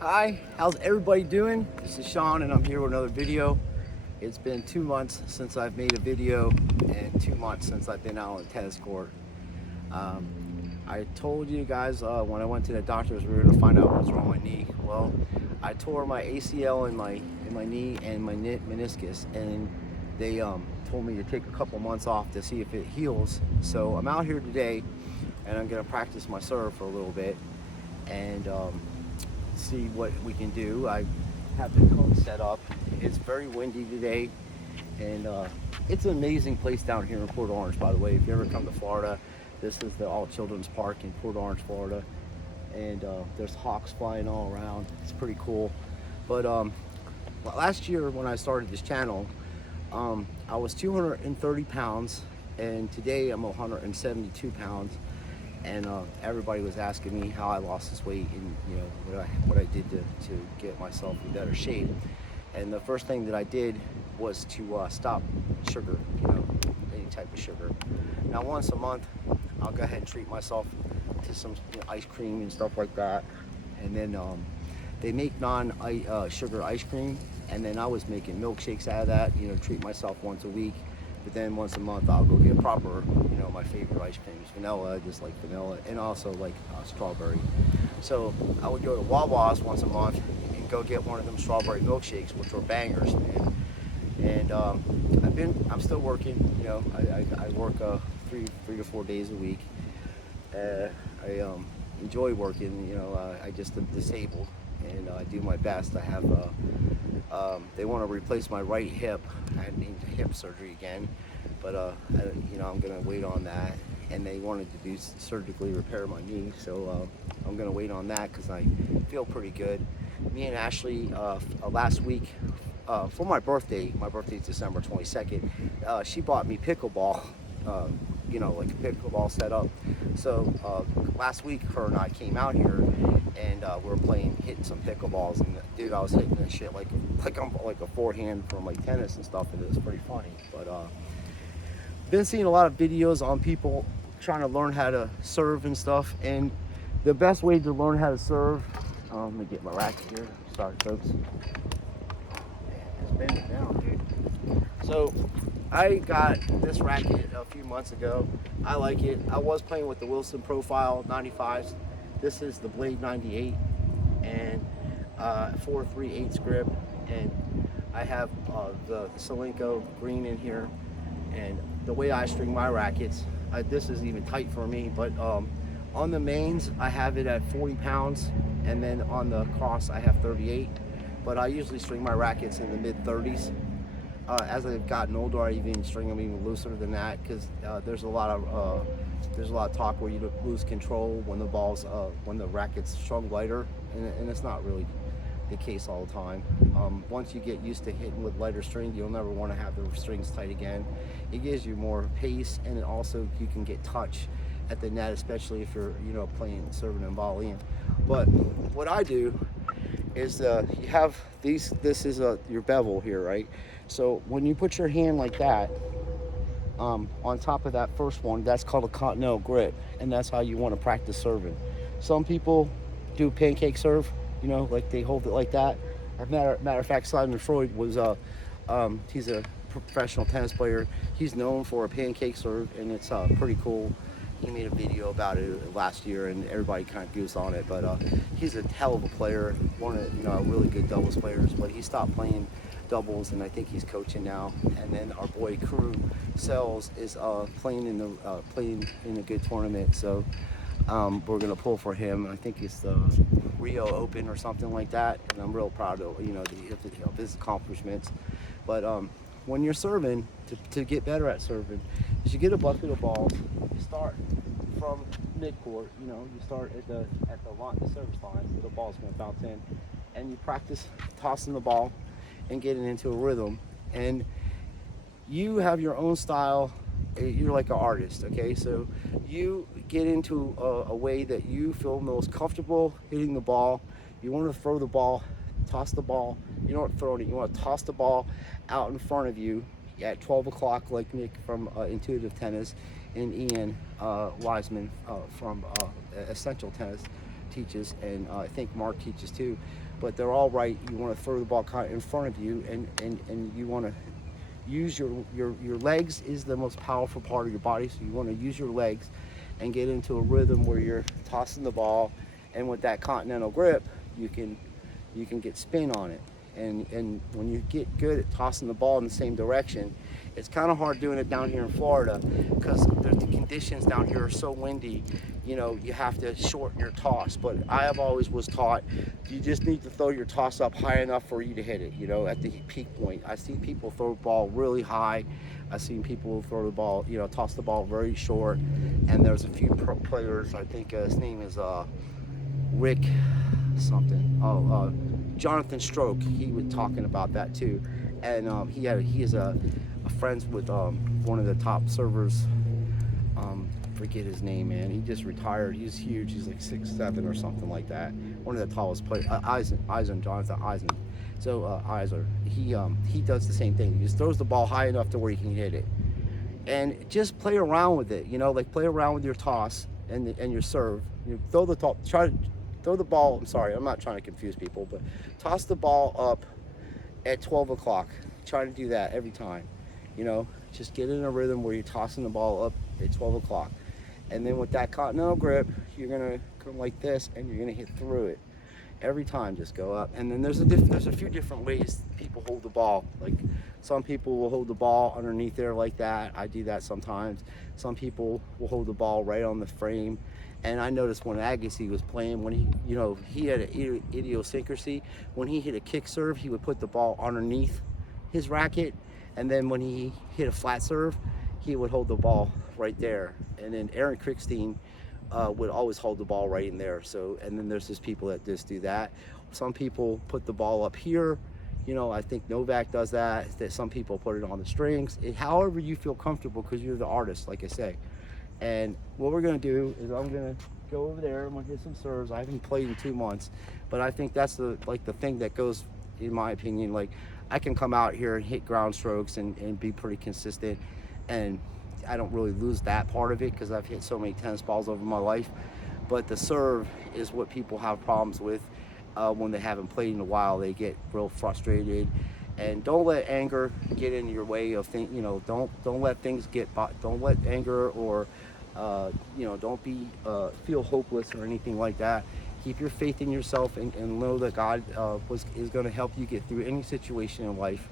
Hi, how's everybody doing? This is Sean and I'm here with another video. It's been 2 months since I've made a video and 2 months since I've been out on the tennis court. I told you guys when I went to the doctors we were going to find out what's wrong with my knee. Well, I tore my ACL in my knee and my meniscus, and they told me to take a couple months off to see if it heals. So I'm out here today and I'm going to practice my serve for a little bit and see what we can do. I have the cone set up. It's very windy today, and it's an amazing place down here in Port Orange, by the way. If you ever come to Florida, this is the All Children's Park in Port Orange, Florida, and there's hawks flying all around. It's pretty cool. But last year when I started this channel, I was 230 pounds, and today I'm 172 pounds. And everybody was asking me how I lost this weight and what I did to get myself in better shape. And the first thing that I did was to stop sugar, any type of sugar. Now once a month, I'll go ahead and treat myself to some ice cream and stuff like that. And then they make non-sugar ice cream, and then I was making milkshakes out of that. Treat myself once a week. But then once a month I'll go get proper, my favorite ice creams, vanilla, just like vanilla, and also like strawberry. So I would go to Wawa's once a month and go get one of them strawberry milkshakes, which were bangers, man. And I'm still working. I work 3 to 4 days a week. I enjoy working. I just am disabled, and I do my best. I have they want to replace my right hip. I need hip surgery again, but I'm gonna wait on that. And they wanted to do surgically repair my knee, so I'm gonna wait on that because I feel pretty good. Me and Ashley last week for my birthday. My birthday is December 22nd. She bought me pickleball. Like a pickleball setup. So last week, her and I came out here, and we were hitting some pickleballs. And dude, I was hitting this shit like I'm like a forehand from like tennis and stuff, and it was pretty funny. But been seeing a lot of videos on people trying to learn how to serve and stuff. And the best way to learn how to serve, let me get my racket here. Sorry, folks. Just bend it down, dude. So I got this racket a few months ago. I like it. I was playing with the Wilson Profile 95s. This is the Blade 98 and 4/3/8 grip. And I have the Solinco green in here. And the way I string my rackets, this is even tight for me, but on the mains, I have it at 40 pounds. And then on the cross, I have 38. But I usually string my rackets in the mid 30s. As I've gotten older, I even string them even looser than that, because there's a lot of talk where you lose control when when the racket's strung lighter, and it's not really the case all the time. Once you get used to hitting with lighter string, you'll never want to have the strings tight again. It gives you more pace, and also you can get touch at the net, especially if you're playing serving and volleying. But what I do is you have these. This is your bevel here, right? So when you put your hand like that on top of that first one, that's called a continental grip, and that's how you want to practice serving. Some people do pancake serve, like they hold it like that. As a matter of fact, Simon Freud was he's a professional tennis player. He's known for a pancake serve, and it's pretty cool. He made a video about it last year, and everybody kind of goes on it. But he's a hell of a player, one of really good doubles players. But he stopped playing doubles, and I think he's coaching now. And then our boy Crew Sells is playing in a good tournament. So we're gonna pull for him. I think it's the Rio Open or something like that. And I'm real proud of of his accomplishments. But when you're serving, to get better at serving, is you get a bucket of balls. You start from mid-court. You start at the service line where the ball's going to bounce in, and you practice tossing the ball and getting into a rhythm. And you have your own style. You're like an artist, okay? So you get into a way that you feel most comfortable hitting the ball. You want to throw the ball, toss the ball. You don't want to throw it. You want to toss the ball out in front of you at 12 o'clock, like Nick from Intuitive Tennis and Ian Wiseman from Essential Tennis. teaches, and I think Mark teaches too. But they're all right. You want to throw the ball kind of in front of you, and you want to use your legs is the most powerful part of your body. So you want to use your legs and get into a rhythm where you're tossing the ball, and with that continental grip, you can get spin on it. And when you get good at tossing the ball in the same direction, it's kind of hard doing it down here in Florida because the conditions down here are so windy. You know, you have to shorten your toss. But I have always was taught you just need to throw your toss up high enough for you to hit it, you know, at the peak point. I've seen people throw the ball really high. I've seen people throw the ball, you know, toss the ball very short. And there's a few pro players, I think his name is Rick something. Jonathan Stroke. He was talking about that too, and he is a friends with one of the top servers. Forget his name, man. He just retired. He's huge. He's like 6'7" or something like that. One of the tallest players. Jonathan Eisen. So Eisler. He does the same thing. He just throws the ball high enough to where he can hit it, and just play around with it. You know, like play around with your toss and your serve. You throw the top. Try to throw the ball. I'm sorry, I'm not trying to confuse people, but toss the ball up at 12 o'clock. Try to do that every time. You know, just get in a rhythm where you're tossing the ball up at 12 o'clock. And then with that continental grip, you're going to come like this and you're going to hit through it. Every time, just go up. And then there's a few different ways people hold the ball. Like some people will hold the ball underneath there like that. I do that sometimes. Some people will hold the ball right on the frame. And I noticed when Agassi was playing, when he had an idiosyncrasy. When he hit a kick serve, he would put the ball underneath his racket, and then when he hit a flat serve, he would hold the ball right there. And then Aaron Krickstein would always hold the ball right in there. So, and then there's just people that just do that. Some people put the ball up here. You know, I think Novak does that. That some people put it on the strings. However you feel comfortable, because you're the artist, like I say. And what we're going to do is I'm going to go over there. I'm going to hit some serves. I haven't played in 2 months, but I think that's the thing that goes, in my opinion. Like I can come out here and hit ground strokes and be pretty consistent, and I don't really lose that part of it because I've hit so many tennis balls over my life. But the serve is what people have problems with when they haven't played in a while. They get real frustrated. And don't let anger get in your way of things. You know, don't let things get. Don't let anger or, don't be feel hopeless or anything like that. Keep your faith in yourself and know that God is going to help you get through any situation in life.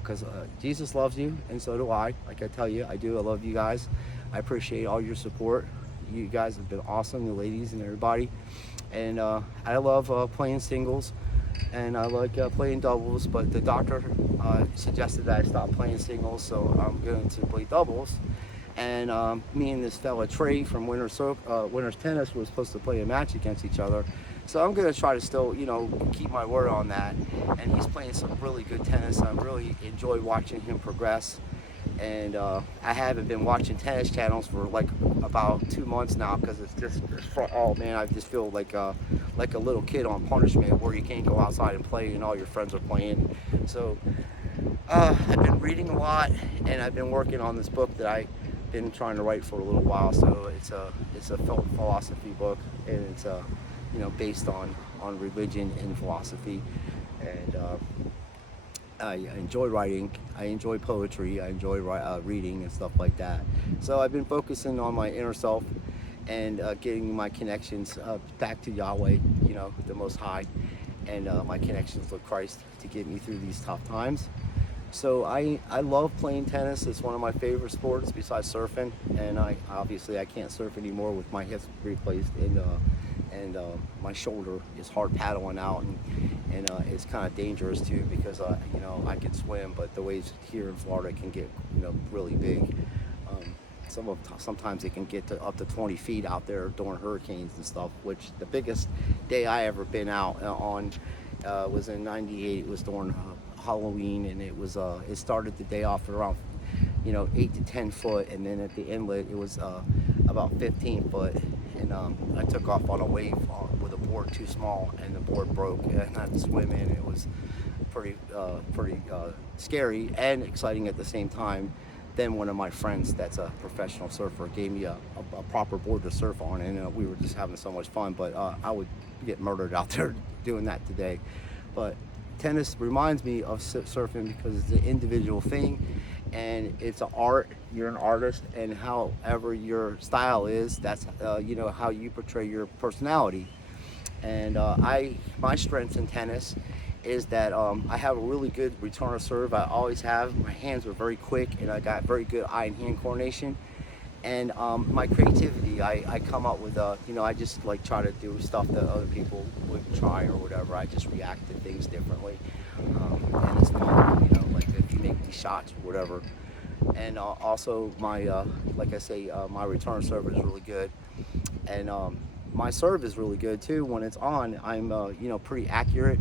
Because Jesus loves you, and so do I. Like I tell you, I do. I love you guys. I appreciate all your support. You guys have been awesome, the ladies and everybody. And I love playing singles. And I like playing doubles, but the doctor suggested that I stop playing singles, so I'm going to play doubles. And me and this fella Trey from Winners Tennis were supposed to play a match against each other, so I'm going to try to still, keep my word on that. And he's playing some really good tennis. I really enjoy watching him progress. And I haven't been watching tennis channels for like about 2 months now because it's just, oh man, I just feel like a little kid on punishment where you can't go outside and play and all your friends are playing. So I've been reading a lot, and I've been working on this book that I've been trying to write for a little while. So it's a philosophy book, and it's based on religion and philosophy. And I enjoy writing, I enjoy poetry, I enjoy reading and stuff like that. So I've been focusing on my inner self and getting my connections back to Yahweh, the Most High, and my connections with Christ to get me through these tough times. So I love playing tennis. It's one of my favorite sports besides surfing, and I can't surf anymore with my hips replaced, and my shoulder is hard paddling out, and it's kind of dangerous too because I can swim, but the waves here in Florida can get really big. Sometimes it can get to up to 20 feet out there during hurricanes and stuff. Which the biggest day I ever been out on was in '98. It was during Halloween, and it started the day off at around 8 to 10 foot, and then at the inlet it was about 15 foot. And I took off on a wave with a board too small, and the board broke, and I had to swim in. It was pretty scary and exciting at the same time. then one of my friends that's a professional surfer gave me a proper board to surf on, and we were just having so much fun. But I would get murdered out there doing that today. But tennis reminds me of surfing because it's an individual thing, and it's an art. You're an artist, and however your style is, that's how you portray your personality. And my strengths in tennis is that I have a really good return of serve. I always have. My hands are very quick, and I got very good eye and hand coordination. And my creativity, I come up with I just like try to do stuff that other people wouldn't try or whatever. I just react to things differently, and it's fun. Like if you make these shots or whatever. And also my like I say, my return serve is really good, and my serve is really good too. When it's on, I'm pretty accurate.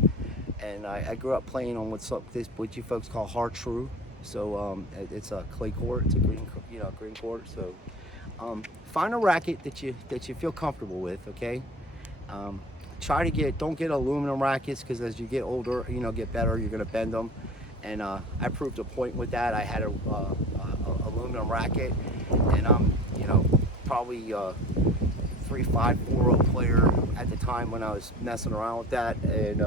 And I grew up playing on what you folks call hard true. So it's a clay court, it's a green court. So find a racket that you feel comfortable with. Okay. Don't get aluminum rackets, because as you get older, get better, you're gonna bend them. And I proved a point with that. I had a aluminum racket, and I'm probably 3.5, 4.0 player at the time when I was messing around with that, and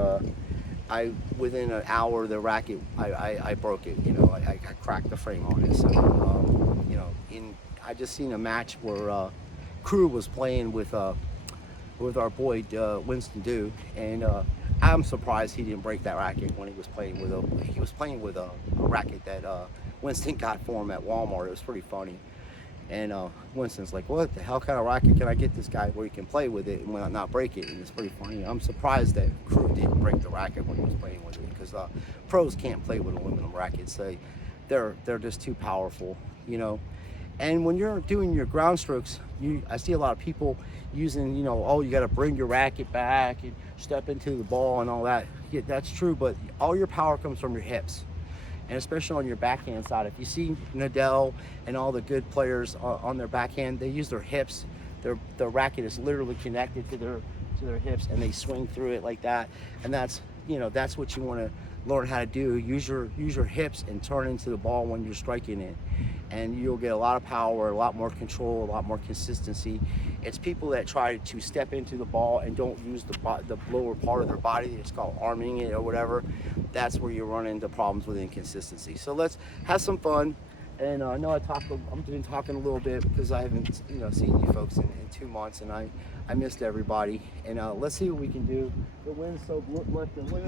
within an hour the racket I broke it. I cracked the frame on it. So I just seen a match where Crew was playing with our boy Winston Du, and I'm surprised he didn't break that racket when he was playing with a racket that Winston got for him at Walmart. It was pretty funny. And Winston's like, what the hell kind of racket can I get this guy where he can play with it and not break it? And it's pretty funny. I'm surprised that Crew didn't break the racket when he was playing with it, because pros can't play with aluminum rackets. They're just too powerful, And when you're doing your ground strokes, I see a lot of people using, you got to bring your racket back and step into the ball and all that. Yeah, that's true, but all your power comes from your hips. And especially on your backhand side, if you see Nadal and all the good players on their backhand, they use their hips. Their racket is literally connected to their hips, and they swing through it like that. And that's what you want to learn how to do. Use your hips and turn into the ball when you're striking it, and you'll get a lot of power, a lot more control, a lot more consistency. It's people that try to step into the ball and don't use the lower part of their body. It's called arming it or whatever. That's where you run into problems with inconsistency. So let's have some fun. And I know I've been talking a little bit because I haven't seen you folks in 2 months, and I missed everybody. And let's see what we can do. The wind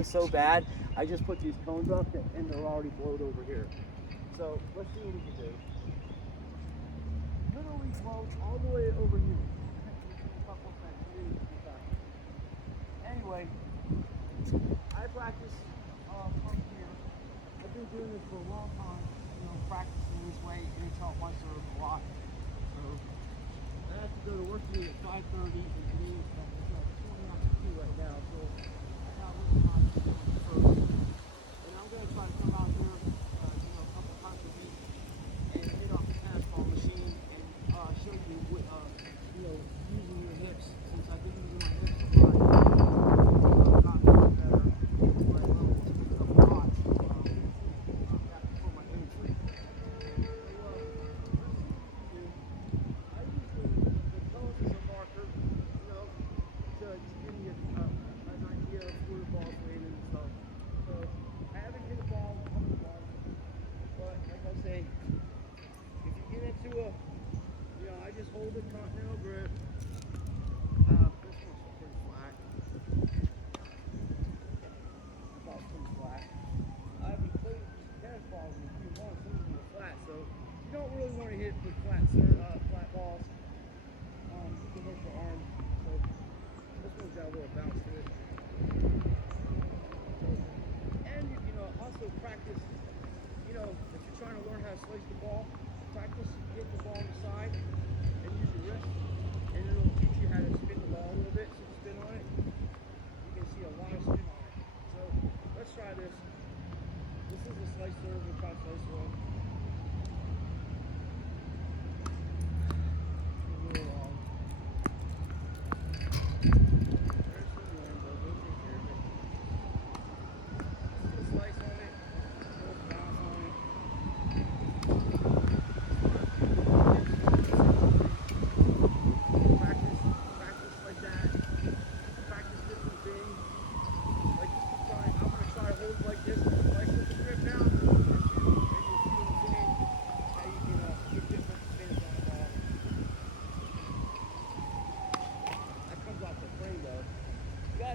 is so bad. I just put these cones up and they're already blowed over here. So let's see what we can do. Literally blow all the way over here. Anyway, I practice from here. I've been doing this for a long time, practicing this way, and it's helped my serve a lot. So I have to go to work today at 5:30, and today it's 20 after 2 right now, so I got a little time to do it first. And I'm going to try to come out here, a couple times a week and hit off the tennis ball machine and show you what, using your hips, since I've been using my hips a lot. Got better, my levels picked up a lot. That for my injury. I use the cones as a marker, to give me an idea of where the ball's landing and stuff. So I haven't hit a ball in a couple of months, but like I say, if you get into I just hold the continental grip. This one's pretty flat. That's pretty flat. I haven't played tennis balls in a few months. These are flat, so you don't really want to hit with flat balls. You can hurt your arm. So this one's got a little bounce to it. And also practice. If you're trying to learn how to slice the ball, practice hit the ball on the side and use your wrist, and it'll teach you how to spin the ball a little bit. So you spin on it, you can see a lot of spin on it. So let's try this. This is a slice serve. We'll try slice one. A little long. There's some wind, but we'll take care of it. Just a slice on it. A little bounce on it.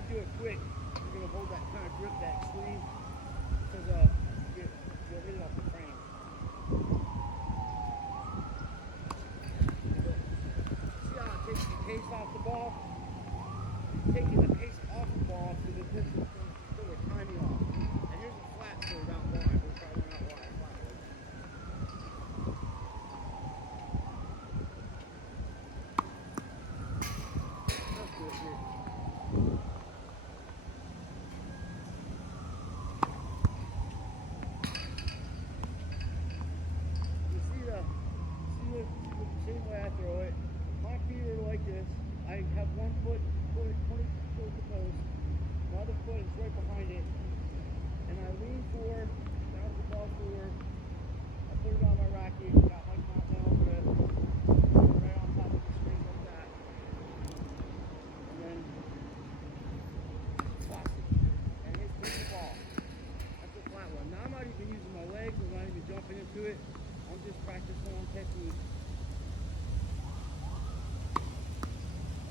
gotta do it quick. You're gonna hold that kind of grip, that extreme, because you'll hit it off the frame. See how it takes the pace off the ball? Taking the pace off the ball so the pistol pull the timing off. And here's a flat third out wide. We'll try one out wide. Flat third. That's good here. You see the same way I throw it. My feet are like this. I have one foot 20 towards the post. My other foot is right behind it. And I lean forward, bounce the ball forward. I put it on my racket, got my continental grip, right on top of the screen like that. And then toss it. And hit the ball. That's a flat one. Now I'm not even using my legs, I'm not even jumping into it. I'm just practicing on technique.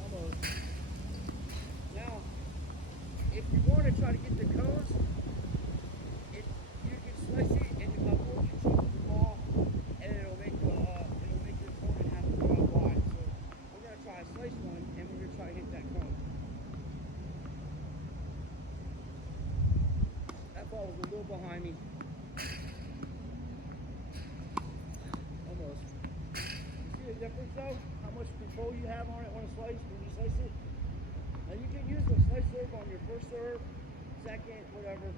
Almost. Now, if you want to try to get the cones, you can slice it and you have full control of the ball, and it'll make your opponent have to go out wide. So we're gonna try a slice one, and we're gonna try to hit that cone. That ball was a little behind me. Almost. You see the difference though? How much control you have on it on a slice when you slice it? Now you can use a slice serve on your first serve, second, whatever.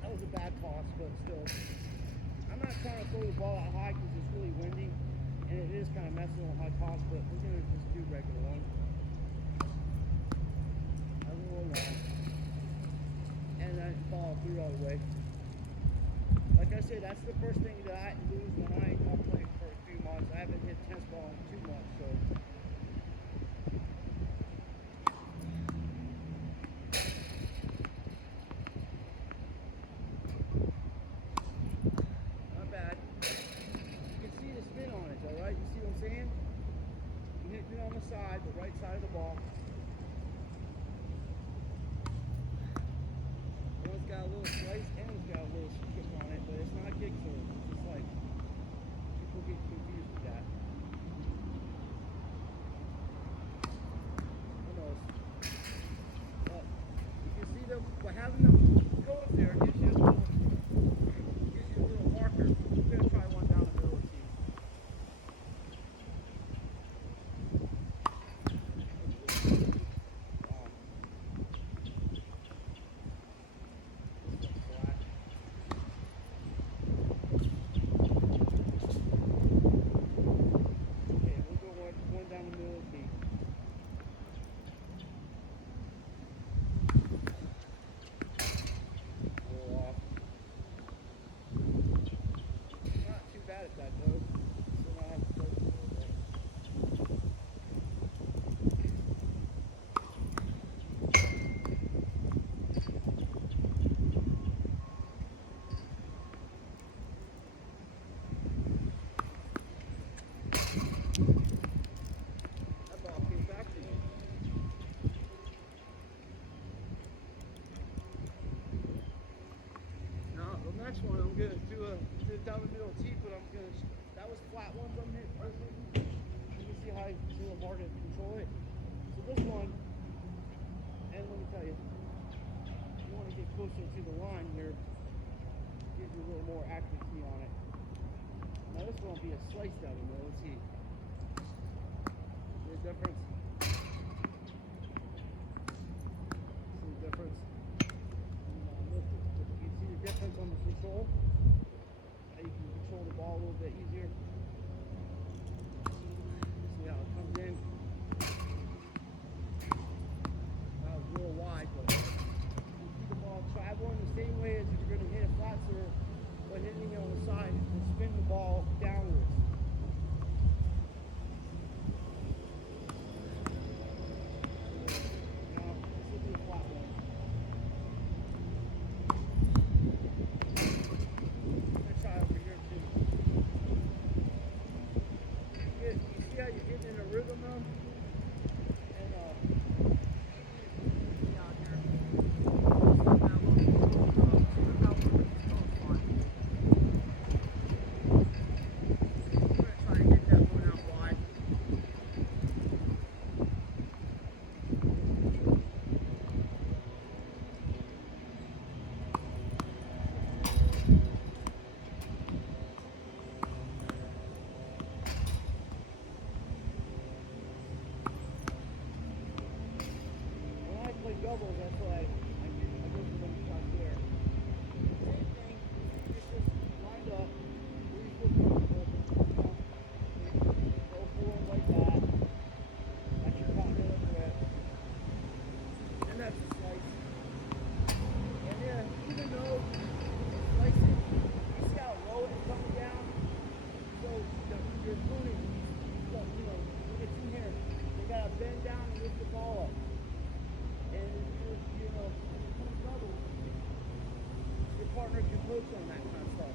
That was a bad toss, but still. I'm not trying to throw the ball out high because it's really windy, and it is kind of messing with my toss, but we're going to just do regular one. I roll along. And I follow through all the way. Like I said, that's the first thing that I lose when I play for a few months. I haven't hit tennis ball in 2 months, so. Not bad. You can see the spin on it though, right? You see what I'm saying? I'm hitting it on the side, the right side of the ball. One's got a little slice and it's got a little kick on it, but it's not a kick serve. It's just like, people get confused with that. Almost. But you can see them, by having them goes there, gives you a little marker. We're going to try one down the middle, see. Down the middle of the key. Roll off. Not too bad at that though. Still not have to focus a little bit. Next one, I'm gonna do a down the middle tee, but that was flat ones I'm hitting. You can see how it's a little hard to control it. So this one, and let me tell you, you want to get closer to the line here, gives you a little more accuracy on it. Now this one will be a slice down the middle. Let's see. See the difference? See the difference? You see the difference on the control? How you can control the ball a little bit easier. See how it comes in? That was real wide, but you see the ball traveling the same way as if you're going to hit a flat serve, but hitting it on the side will spin the ball downwards. Now, this will be a flat one. You see how you're getting in a rhythm now? And doubles, that's why I go for those shots there. Same thing, it's just lined up, where you feel comfortable, go forward like that. That's your continental grip. And that's the slice. And then, even though slicing, you see how low it's coming down? So your opponent, when it's in here, they gotta bend down and lift the ball up. And your partner can coach on that kind of stuff.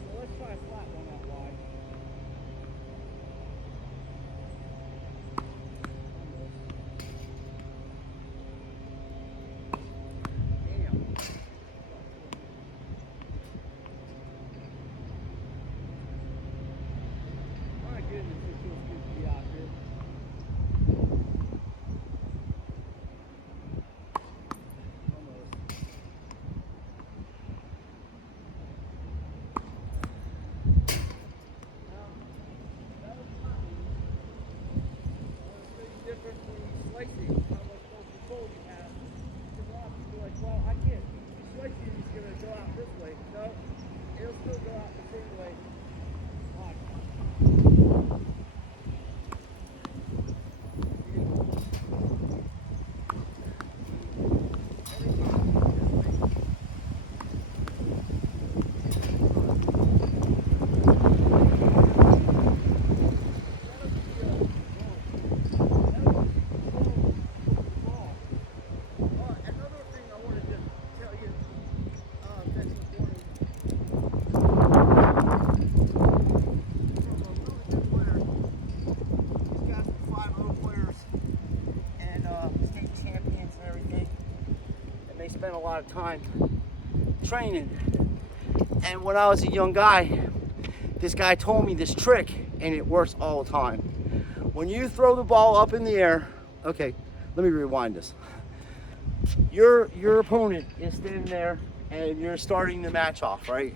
So let's try a flat one out wide. Damn. My goodness, it feels good to be out here. Slicing, how much more control you have. Because a lot of people are like, well, I can't. Slicing is going to go out this way. No, it'll still go out the same way. Watch. Spent a lot of time training, and when I was a young guy, this guy told me this trick, and it works all the time. When you throw the ball up in the air, okay, let me rewind this. Your opponent is standing there, and you're starting the match off, right?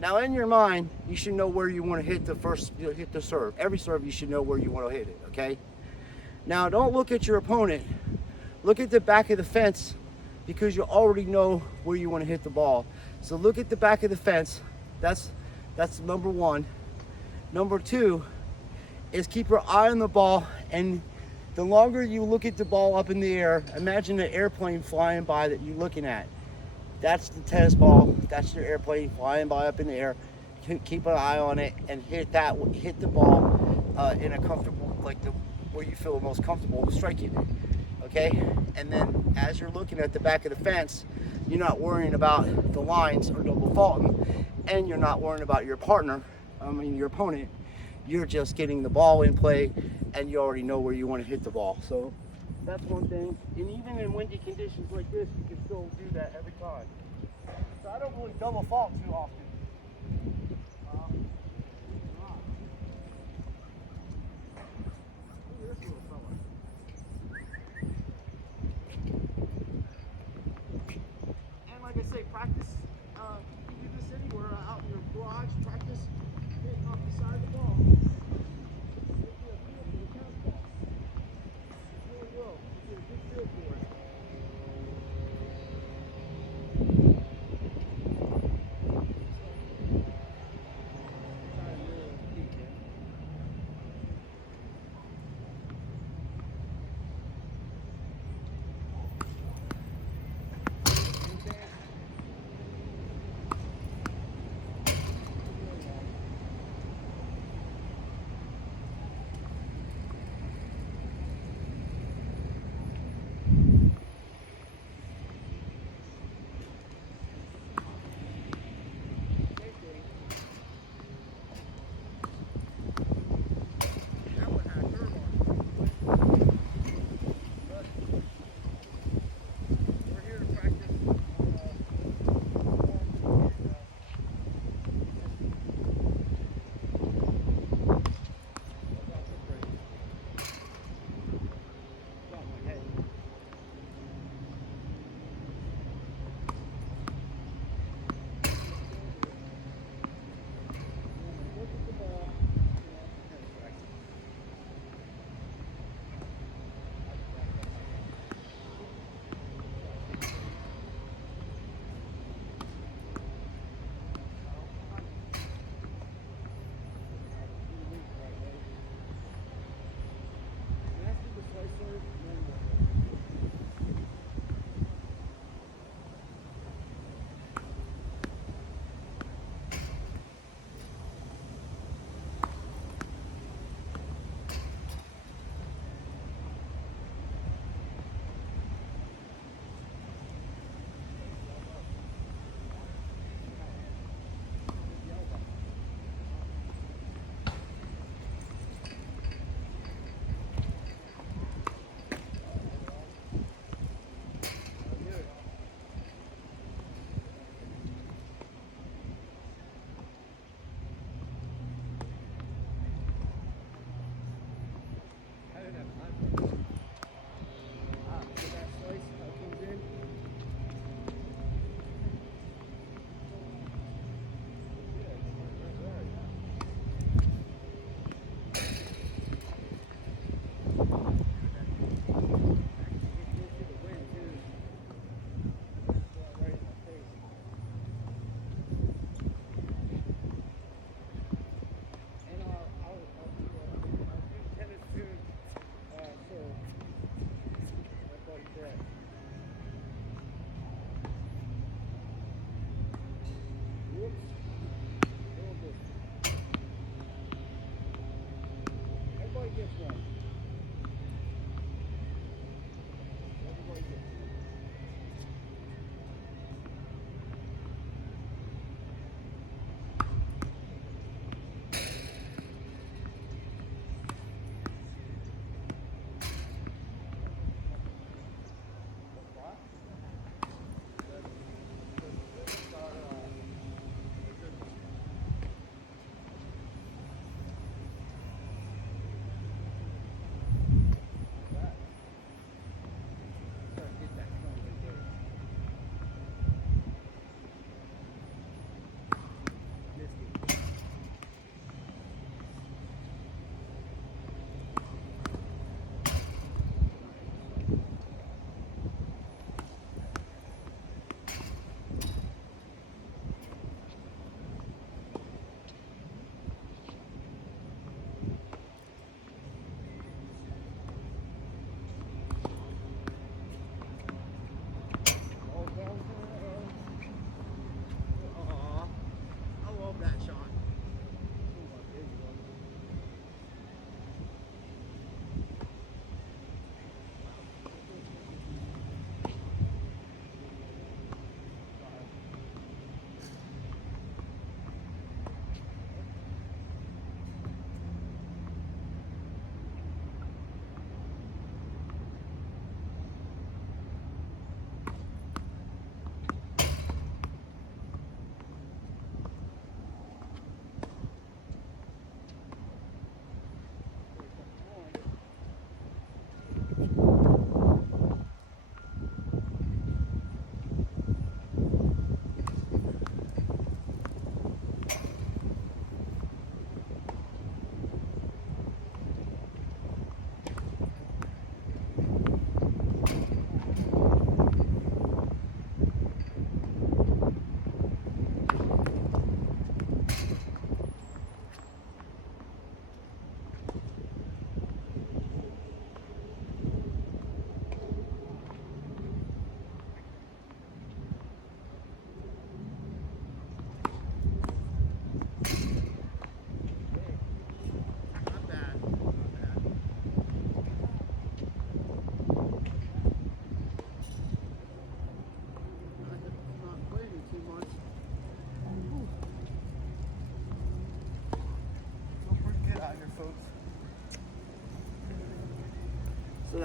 Now, in your mind, you should know where you want to hit the first, hit the serve. Every serve, you should know where you want to hit it, okay? Now, don't look at your opponent. Look at the back of the fence, because you already know where you want to hit the ball. So look at the back of the fence. That's number one. Number two is keep your eye on the ball, and the longer you look at the ball up in the air, imagine an airplane flying by that you're looking at. That's the tennis ball. That's your airplane flying by up in the air. Keep an eye on it and hit the ball in a comfortable, where you feel most comfortable striking it. Okay, and then as you're looking at the back of the fence, you're not worrying about the lines or double faulting, and you're not worrying about your partner, your opponent. You're just getting the ball in play, and you already know where you want to hit the ball. So that's one thing. And even in windy conditions like this, you can still do that every time. So I don't really double fault too often. Like I say, practice. You can do this anywhere out in your garage. Practice hitting off the side of the ball. It'll be a feel for the tennis ball. It really will. You get a good feel for it.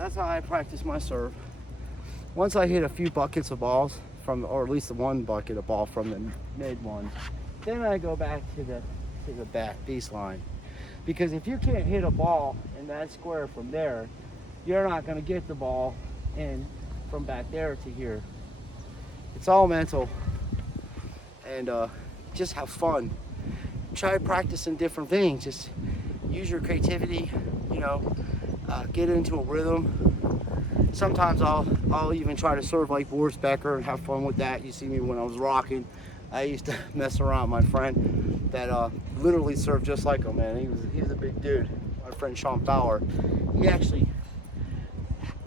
that's how I practice my serve. Once I hit a few buckets of balls or at least the one bucket of ball from the mid ones, then I go back to the baseline. Because if you can't hit a ball in that square from there, you're not going to get the ball in from back there to here. It's all mental, and just have fun. Try practicing different things. Just use your creativity, get into a rhythm. Sometimes I'll even try to serve like Boris Becker and have fun with that. You see me when I was rocking. I used to mess around with my friend that literally served just like him, man. He was a big dude. My friend Sean Fowler. He actually,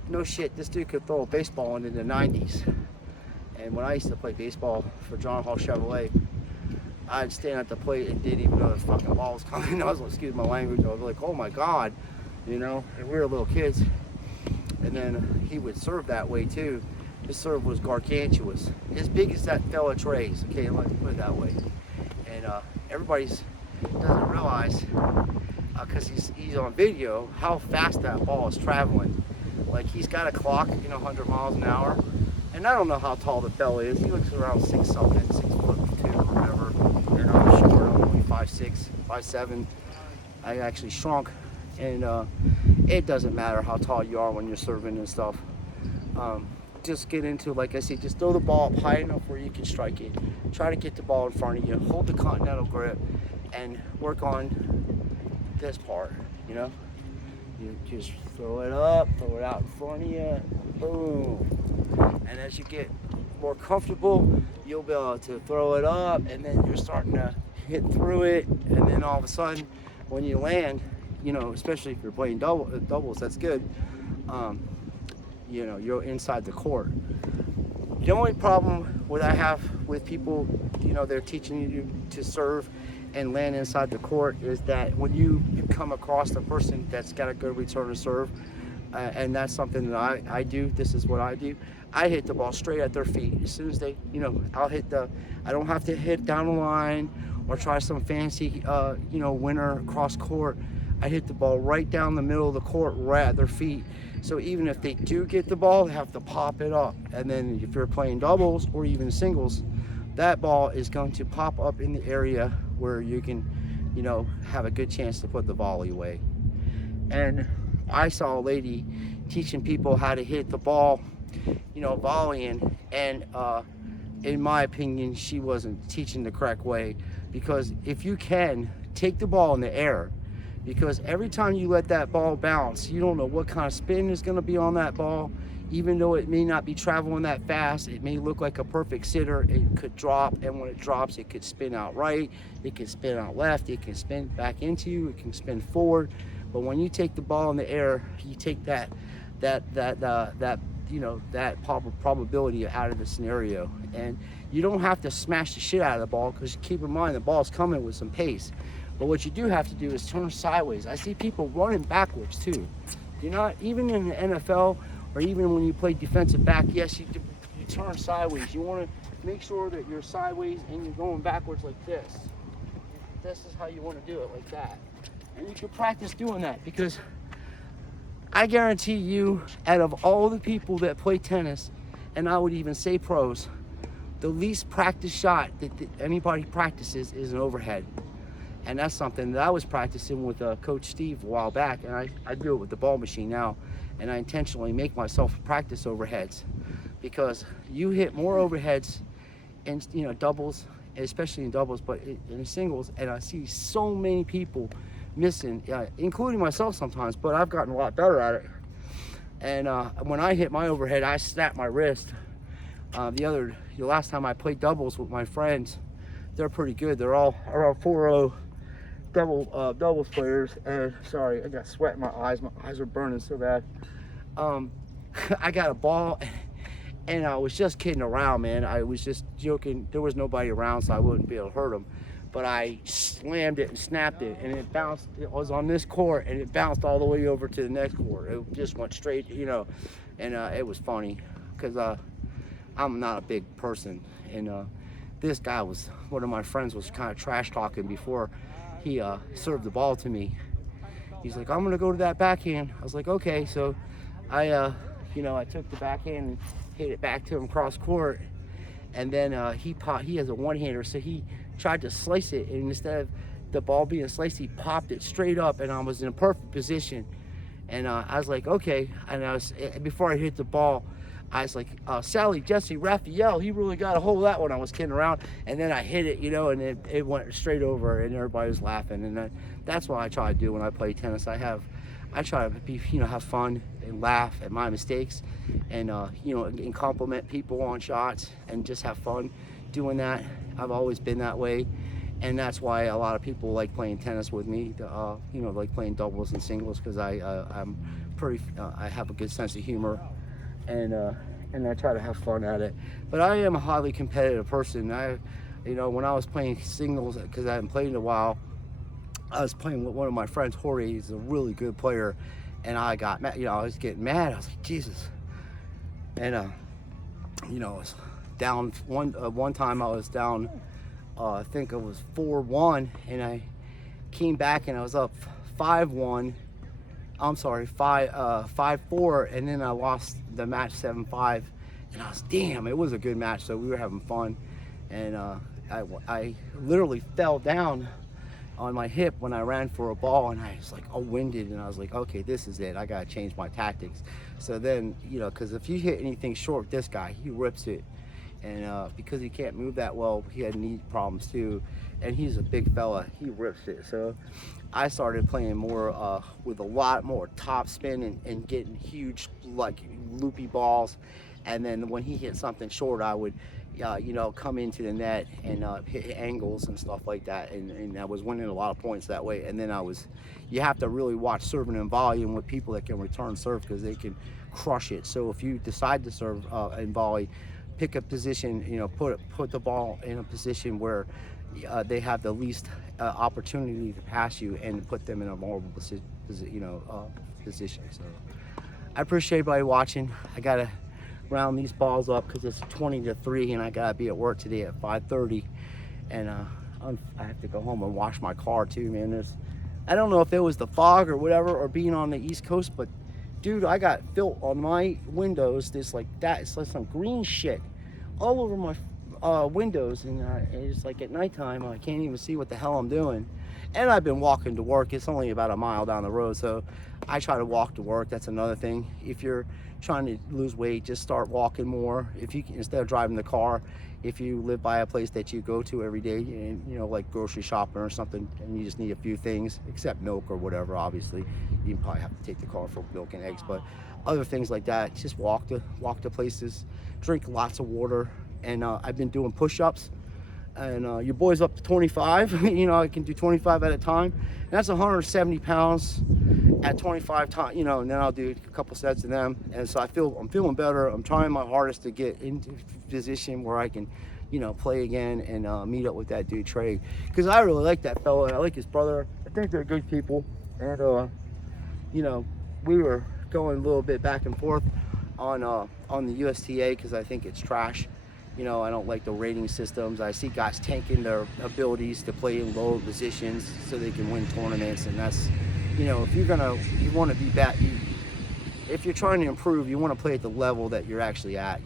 no shit, this dude could throw a baseball in the 90s. And when I used to play baseball for John Hall Chevrolet, I'd stand at the plate and didn't even know the fucking ball was coming. I was, excuse my language, I was like, oh my God, and we were little kids. And then he would serve that way too. His serve was gargantuous, as big as that fella Trey's, okay, let's put it that way. And everybody doesn't realize, because he's on video, how fast that ball is traveling. Like, he's got a clock, 100 miles an hour. And I don't know how tall the fella is. He looks around 6 something, 6'2" or whatever. And I'm short, I'm only 5'6", 5'7". I actually shrunk. And it doesn't matter how tall you are when you're serving and stuff. Just get into, like I said, just throw the ball up high enough where you can strike it. Try to get the ball in front of you. Hold the continental grip and work on this part, You just throw it up, throw it out in front of you, boom. And as you get more comfortable, you'll be able to throw it up, and then you're starting to hit through it, and then all of a sudden, when you land, especially if you're playing doubles, that's good. You're inside the court. The only problem I have with people, they're teaching you to serve and land inside the court is that when you come across a person that's got a good return to serve, and that's something that I do, this is what I do. I hit the ball straight at their feet. As soon as they, I don't have to hit down the line or try some fancy, winner cross court. I hit the ball right down the middle of the court, right at their feet. So even if they do get the ball, they have to pop it up. And then if you're playing doubles or even singles, that ball is going to pop up in the area where you can, have a good chance to put the volley away. And I saw a lady teaching people how to hit the ball, volleying, and in my opinion, she wasn't teaching the correct way, because if you can, take the ball in the air, because every time you let that ball bounce, you don't know what kind of spin is going to be on that ball. Even though it may not be traveling that fast, it may look like a perfect sitter, it could drop, and when it drops, it could spin out right, it can spin out left, it can spin back into you, it can spin forward. But when you take the ball in the air, you take that probability out of the scenario. And you don't have to smash the shit out of the ball, because keep in mind, the ball's coming with some pace. But what you do have to do is turn sideways. I see people running backwards too. Even in the NFL, or even when you play defensive back, yes, you turn sideways. You want to make sure that you're sideways and you're going backwards like this. This is how you want to do it, like that. And you can practice doing that, because I guarantee you, out of all the people that play tennis, and I would even say pros, the least practiced shot that anybody practices is an overhead. And that's something that I was practicing with Coach Steve a while back, and I do it with the ball machine now. And I intentionally make myself practice overheads, because you hit more overheads in doubles, especially in doubles, but in singles, and I see so many people missing, including myself sometimes, but I've gotten a lot better at it. And when I hit my overhead, I snap my wrist. The last time I played doubles with my friends, they're pretty good. They're all around 4-0 doubles players. And sorry, I got sweat in my eyes. My eyes are burning so bad. I got a ball, and I was just kidding around, man. I was just joking. There was nobody around, so I wouldn't be able to hurt them. But I slammed it and snapped it, and it bounced. It was on this court, and it bounced all the way over to the next court. It just went straight, and it was funny, because I'm not a big person, and this guy was, one of my friends was kind of trash talking before he served the ball to me. He's like, I'm gonna go to that backhand. I was like, okay. So I took the backhand and hit it back to him cross court, and then he has a one-hander, so he tried to slice it, and instead of the ball being sliced, he popped it straight up, and I was in a perfect position. And I was like, okay. And before I hit the ball, I was like, Sally, Jesse, Raphael, he really got a hold of that one. I was kidding around, and then I hit it, and it went straight over, and everybody was laughing. And that's what I try to do when I play tennis. I try to be, have fun and laugh at my mistakes, and and compliment people on shots, and just have fun doing that. I've always been that way. And that's why a lot of people like playing tennis with me, like playing doubles and singles, because I'm pretty, I have a good sense of humor, and I try to have fun at it. But I am a highly competitive person. When I was playing singles, because I hadn't played in a while, I was playing with one of my friends, Jorge. He's a really good player, and I got mad. I was getting mad. I was like, Jesus. And I was down one time. I was down. I think it was 4-1, and I came back and I was up 5-1. I'm sorry, 5-4, and then I lost the match 7-5. And I was, damn, it was a good match. So we were having fun, and I literally fell down on my hip when I ran for a ball, and I was like all winded, and I was like, okay, this is it. I gotta change my tactics. So then, because if you hit anything short with this guy, he rips it. And because he can't move that well, he had knee problems too, and he's a big fella, he rips it. So I started playing more with a lot more top spin and getting huge, like, loopy balls. And then when he hit something short, I would come into the net and hit angles and stuff like that, and I was winning a lot of points that way. And then you have to really watch serving in volume with people that can return serve, because they can crush it. So if you decide to serve in volley, pick a position, put the ball in a position where they have the least opportunity to pass you, and put them in a vulnerable position. So I appreciate everybody watching. I gotta round these balls up because it's 20-3, and I gotta be at work today at 5:30, and I have to go home and wash my car too, man. I don't know if it was the fog or whatever, or being on the East Coast, but dude, I got filth on my windows. It's like some green shit all over my windows, and it's like at nighttime I can't even see what the hell I'm doing. And I've been walking to work. It's only about a mile down the road, so I try to walk to work. That's another thing. If you're trying to lose weight, just start walking more. If you can, instead of driving the car, if you live by a place that you go to every day, and like grocery shopping or something, and you just need a few things except milk or whatever, obviously you probably have to take the car for milk and eggs, but other things like that, just walk to places, drink lots of water. And I've been doing push-ups, and your boy's up to 25. I can do 25 at a time, and that's 170 pounds at 25 times, and then I'll do a couple sets of them. And so I'm feeling better. I'm trying my hardest to get into a position where I can play again and meet up with that dude Trey, because I really like that fella. I like his brother. I think they're good people. And we were going a little bit back and forth on the USTA, because I think it's trash. I don't like the rating systems. I see guys tanking their abilities to play in lower positions so they can win tournaments, and that's, if you want to be bad, if you're trying to improve, you want to play at the level that you're actually at,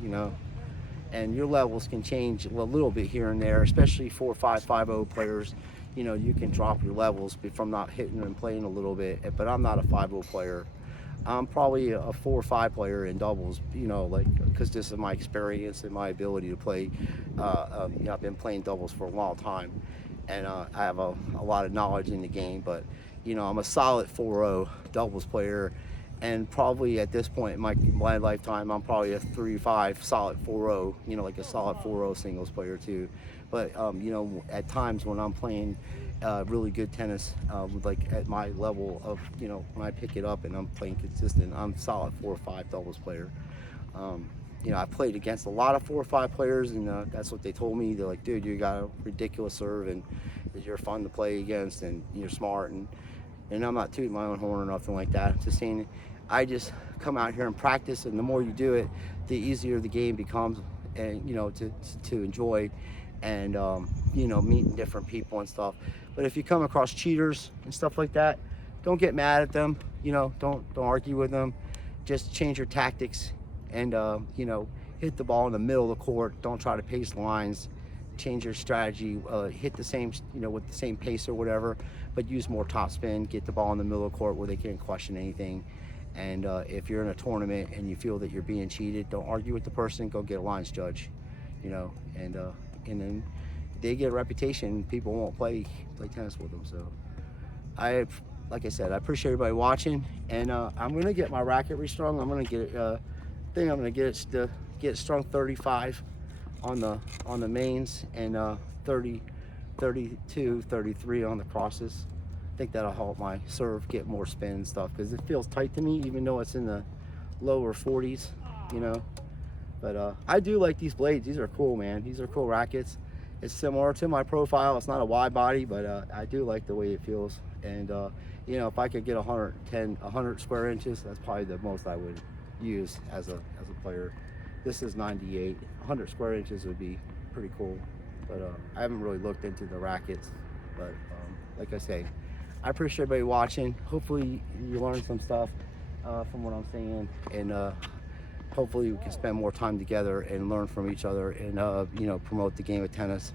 and your levels can change a little bit here and there, especially 4-5, 5-0 players. You can drop your levels from not hitting and playing a little bit, but I'm not a 5-0 player. I'm probably a 4 or 5 player in doubles, because this is my experience and my ability to play. I've been playing doubles for a long time, and I have a lot of knowledge in the game, but I'm a solid 4-0 doubles player, and probably at this point in my lifetime, I'm probably a 3-5 solid 4-0, like a solid 4-0 singles player too. But at times when I'm playing really good tennis, like at my level of, when I pick it up and I'm playing consistent, I'm solid 4 or 5 doubles player. I played against a lot of 4 or 5 players, and that's what they told me. They're like, dude, you got a ridiculous serve, and you're fun to play against, and you're smart. And I'm not tooting my own horn or nothing like that. I'm just saying, I just come out here and practice, and the more you do it, the easier the game becomes, and to enjoy, and meeting different people and stuff. But if you come across cheaters and stuff like that, don't get mad at them. Don't argue with them. just change your tactics and you know, hit the ball in the middle of the court. Don't try to pace lines. Change your strategy. Hit the same, you know, with the same pace or whatever, but use more topspin. Get the ball in the middle of the court where they can't question anything. And if you're in a tournament and you feel that you're being cheated, don't argue with the person. Go get a lines judge, you know, and then they get a reputation. People won't play tennis with them. So like I said, I appreciate everybody watching, and I'm gonna get my racket restrung. I'm gonna get it. I'm gonna get it strung 35 on the mains, and 30, 32, 33 on the crosses. I think that'll help my serve get more spin and stuff, because it feels tight to me, even though it's in the lower 40s, you know. But I do like these blades. These are cool, man. These are cool rackets. It's similar to my profile. It's not a wide body, but I do like the way it feels. And you know, if I could get 100 square inches, that's probably the most I would use as a player. This is 98. 100 square inches would be pretty cool. But I haven't really looked into the rackets. But like I say, I appreciate everybody watching. Hopefully you learned some stuff from what I'm saying, and hopefully we can spend more time together and learn from each other, and you know, promote the game of tennis,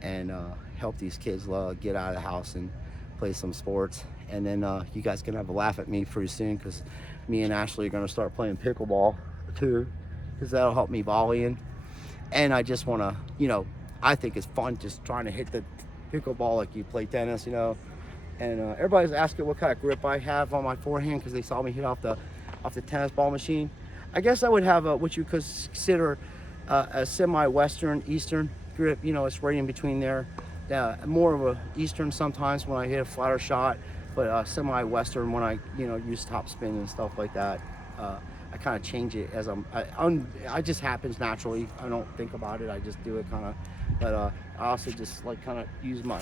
and help these kids get out of the house and play some sports. And then you guys can have a laugh at me pretty soon, because me and Ashley are going to start playing pickleball too, because that'll help me volleying. And I just want to, you know, I think it's fun just trying to hit the pickleball like you play tennis, you know. And everybody's asking what kind of grip I have on my forehand, because they saw me hit off the tennis ball machine. I guess I would have what you could consider a semi-Western Eastern grip. You know, it's right in between there. More of a Eastern sometimes when I hit a flatter shot, but semi-Western when I, you know, use top spin and stuff like that. I kind of change it as I just happens naturally. I don't think about it. I just do it kind of. But I also just like kind of use my